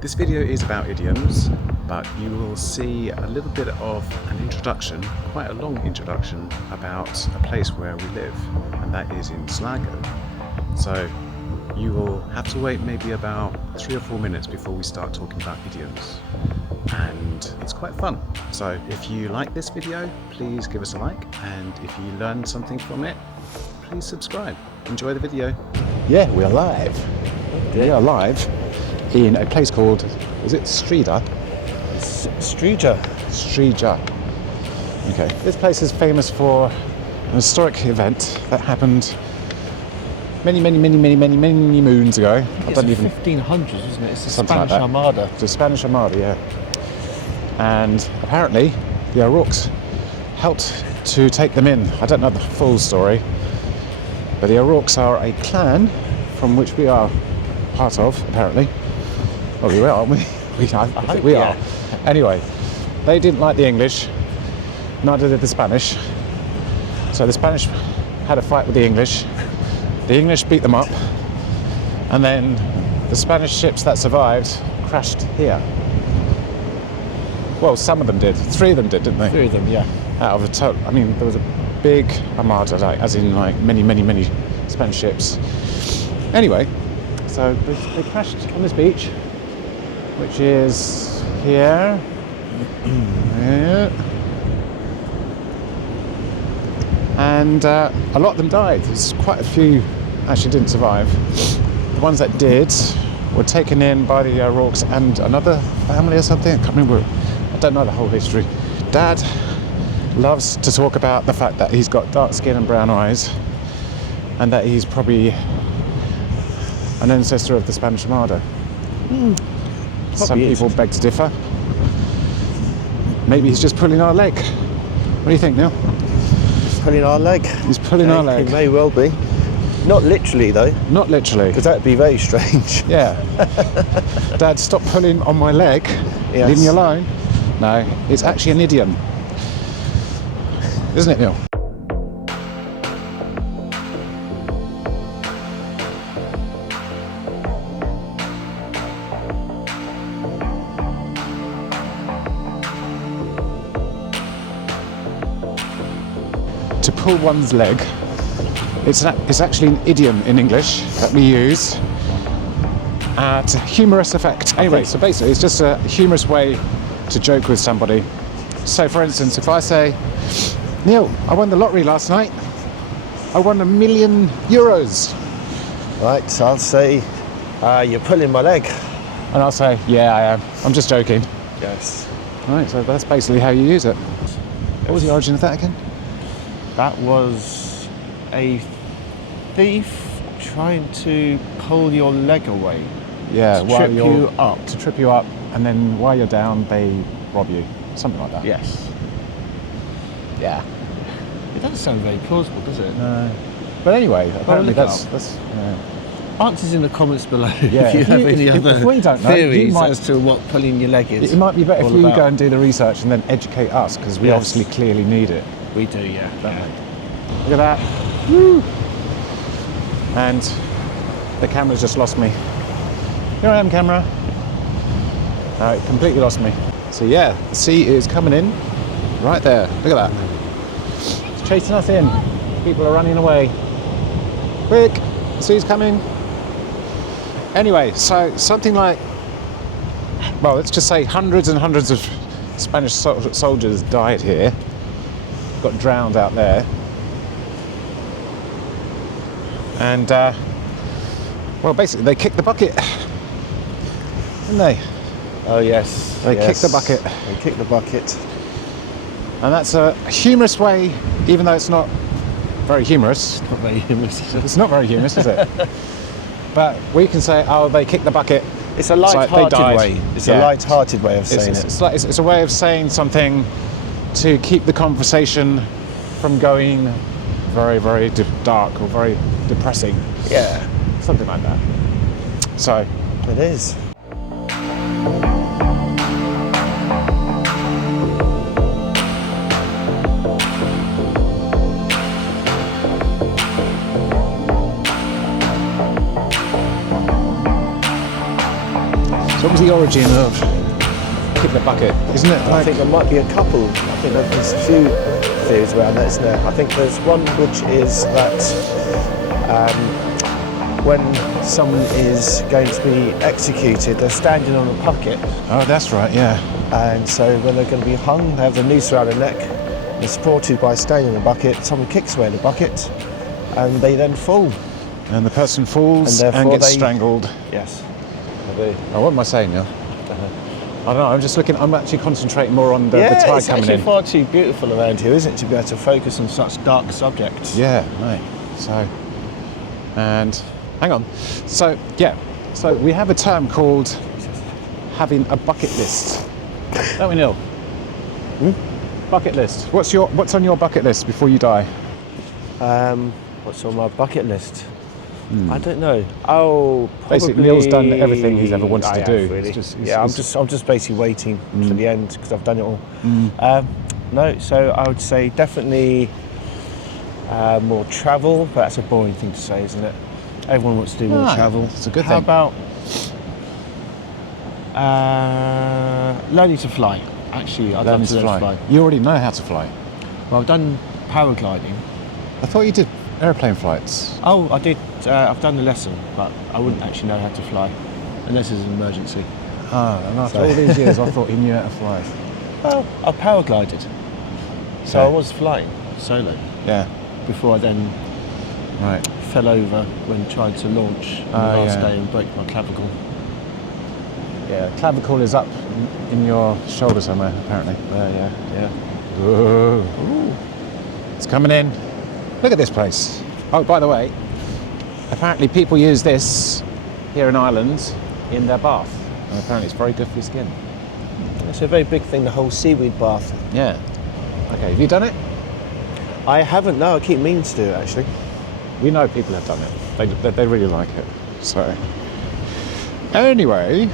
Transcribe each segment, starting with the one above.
This video is about idioms, but you will see a little bit of an introduction, quite a long introduction, about a place where we live, and that is in Sligo. So you will have to wait maybe about 3 or 4 minutes before we start talking about idioms. And it's quite fun. So if you like this video, please give us a like, and if you learned something from it, please subscribe. Enjoy the video. Yeah, we're live. We are live in a place called, is it Streedagh? Streadagh. Streedagh. Okay. This place is famous for an historic event that happened many moons ago. It's the 1500s, isn't it? It's the Something like Spanish that. Armada. The Spanish Armada, yeah. And apparently the O'Rourke's helped to take them in. I don't know the full story, but the O'Rourke's are a clan from which we are part of, apparently. Well, we are, aren't we? I think we are. Anyway, they didn't like the English, neither did the Spanish. So the Spanish had a fight with the English beat them up, and then the Spanish ships that survived crashed here. Well, some of them did. 3 of them did, didn't they? 3 of them, yeah. Out of a total, I mean, there was a big armada, like, as in like many Spanish ships. Anyway, so they crashed on this beach, which is here. Yeah. And a lot of them died. There's quite a few actually didn't survive. The ones that did were taken in by the O'Rourke's and another family or something. I can't remember. I don't know the whole history. Dad loves to talk about the fact that he's got dark skin and brown eyes, and that he's probably an ancestor of the Spanish Armada. Some people beg to differ. Maybe he's just pulling our leg. What do you think, Neil? Pulling our leg. He's pulling our leg. It may well be. Not literally, though. Not literally. Because that would be very strange. Yeah. Dad, stop pulling on my leg. Yes. Leave me alone. No, it's actually an idiom. Isn't it, Neil? To pull one's leg, it's actually an idiom in English that we use to humorous effect. Anyway, so basically it's just a humorous way to joke with somebody. So for instance, if I say, Neil, I won the lottery last night. I won €1 million. Right, so I'll say, you're pulling my leg. And I'll say, yeah, I am. I'm just joking. Yes. Right, so that's basically how you use it. What was the origin of that again? That was a thief trying to pull your leg away. Yeah, to trip you up. To trip you up, and then while you're down, they rob you. Something like that. Yes. Yeah. It doesn't sound very plausible, does it? No. But anyway, apparently look that's Answers in the comments below Yeah, if you have any other if we don't know, theories might, as to what pulling your leg is. it might be better if you about. go and do the research and then educate us, because we Yes. obviously clearly need it. We do, yeah. Look at that. Woo. And the camera's just lost me. Here I am, camera. No, it completely lost me. So yeah, the sea is coming in right there. Look at that. It's chasing us in. People are running away. Quick, the sea's coming. Anyway, so something like, well, let's just say hundreds and hundreds of Spanish soldiers died here. Got drowned out there. And, well, basically they kicked the bucket, didn't they? Oh, yes. They kicked the bucket. They kicked the bucket. And that's a humorous way, even though it's not very humorous. Not very humorous, is it? It's not very humorous, is it? But we can say, oh, they kicked the bucket. It's a like light-hearted they died. way. It's Yeah. a light-hearted way of saying it. It's a way of saying something to keep the conversation from going very dark or very depressing. Yeah. Something like that. So, It is. So what the origin of kick the bucket, isn't it? I think there might be a couple. I think there's a few theories around that, isn't there? I think there's one which is that when someone is going to be executed, they're standing on a bucket, Oh, that's right, yeah. and so when they're going to be hung, they have the noose around their neck, they're supported by standing in a bucket, someone kicks away in the bucket, and they then fall. And the person falls And and, therefore gets they- strangled. Yes. Oh, what am I saying now? I don't know, I'm just looking, I'm actually concentrating more on the tide it's coming actually in. far too beautiful around here, isn't it, to be able to focus on such dark subjects. Yeah, right. So, and hang on. So, yeah. So we have a term called having a bucket list. Don't we, Neil? Bucket list. What's on your bucket list before you die? What's on my bucket list? I don't know. Oh, probably... Basically, Neil's done everything he's ever wanted I to have, do. Really. It's I'm just basically waiting for the end because I've done it all. No, so I would say definitely more travel, but that's a boring thing to say, isn't it? Everyone wants to do more travel. It's a good How thing. about learning to fly? Actually, I'd love to learn to fly. You already know how to fly. Well, I've done paragliding. I thought you did airplane flights. Oh, I did. I've done the lesson, but I wouldn't actually know how to fly unless it's an emergency. And after all these years, I thought you knew how to fly. Well, I paraglided, so Yeah. I was flying solo Yeah. before I then Right. fell over when trying to launch on the last yeah. day and broke my clavicle. Yeah. Clavicle is up in your shoulder somewhere, apparently. Yeah. Whoa. It's coming in. Look at this place. Oh, by the way, apparently people use this here in Ireland in their bath. And apparently it's very good for your skin. It's a very big thing, the whole seaweed bath. Yeah. Okay, have you done it? I haven't, no, I keep meaning to do it actually. We know people have done it. They really like it. So, anyway,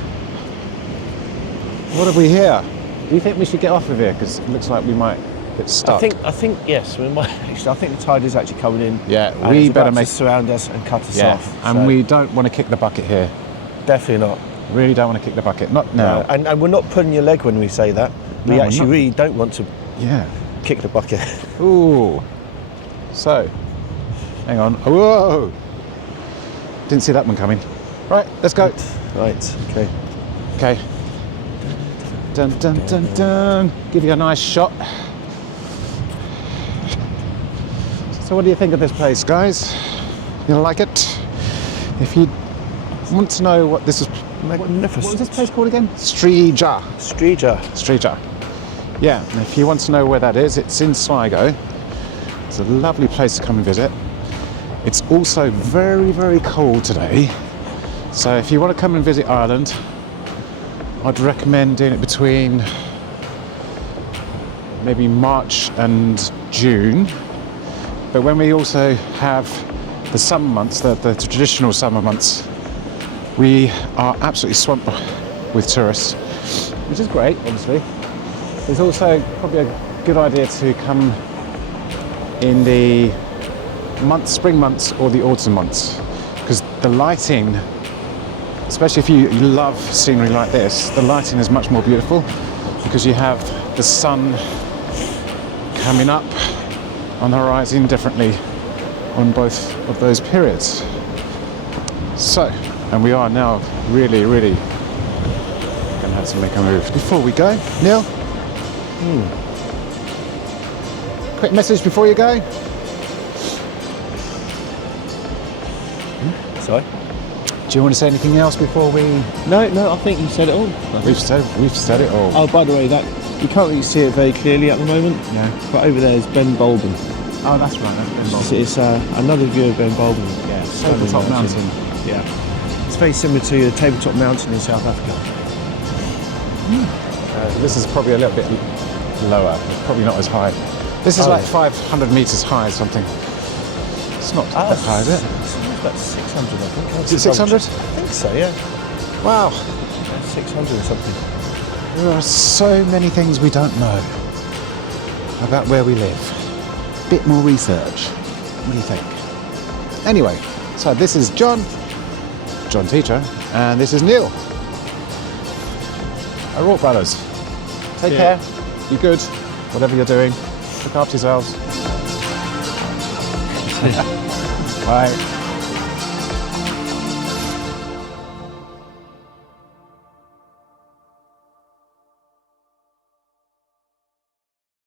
what have we here? Do you think we should get off of here? Because it looks like we might get stuck. I think yes, we might actually. I think the tide is actually coming in. Yeah, and we it's better about to make. surround us and cut us Yeah, off. and so we don't want to kick the bucket here. definitely not. Really don't want to kick the bucket. Not now. And we're not pulling your leg when we say that. No, We we're actually not. really don't want to Yeah. kick the bucket. Ooh. So, hang on. Whoa! Didn't see that one coming. Right, let's go. Right. Okay. Okay. Dun dun dun dun. Give you a nice shot. So, what do you think of this place, guys? You like it? If you want to know what this is, Magnificent. what was this place called again? Streadagh. Streedagh. Streedagh. Yeah, and if you want to know where that is, it's in Sligo. It's a lovely place to come and visit. It's also very, very cold today. So if you want to come and visit Ireland, I'd recommend doing it between maybe March and June. But when we also have the summer months, the traditional summer months, we are absolutely swamped with tourists, which is great, obviously. It's also probably a good idea to come in the spring months or the autumn months, because the lighting, especially if you love scenery like this, the lighting is much more beautiful because you have the sun coming up on the horizon differently on both of those periods. So, and we are now really going to have to make a move. Before we go, Neil, quick message before you go. Sorry. Do you want to say anything else before we? No, I think you said it all. We've said it all. Oh, by the way, that you can't really see it very clearly at the moment. No. But over there is Benbulben. Oh, that's right. That's Benbulben. It's another view of Benbulben. Yeah, tabletop mountain. Yeah. It's very similar to the tabletop mountain in South Africa. This is probably a little bit lower. It's probably not as high. This is like 500 meters high or something. It's not that high, is it? It's about 600, I think. Is it 600? I think so, yeah. Wow. 600 or something. There are so many things we don't know about where we live. Bit more research. What do you think? Anyway, so this is John Teacher, and this is Neil. O'Rourke Brothers. Take Yeah. care. Be good. Whatever you're doing. Look after yourselves. Bye.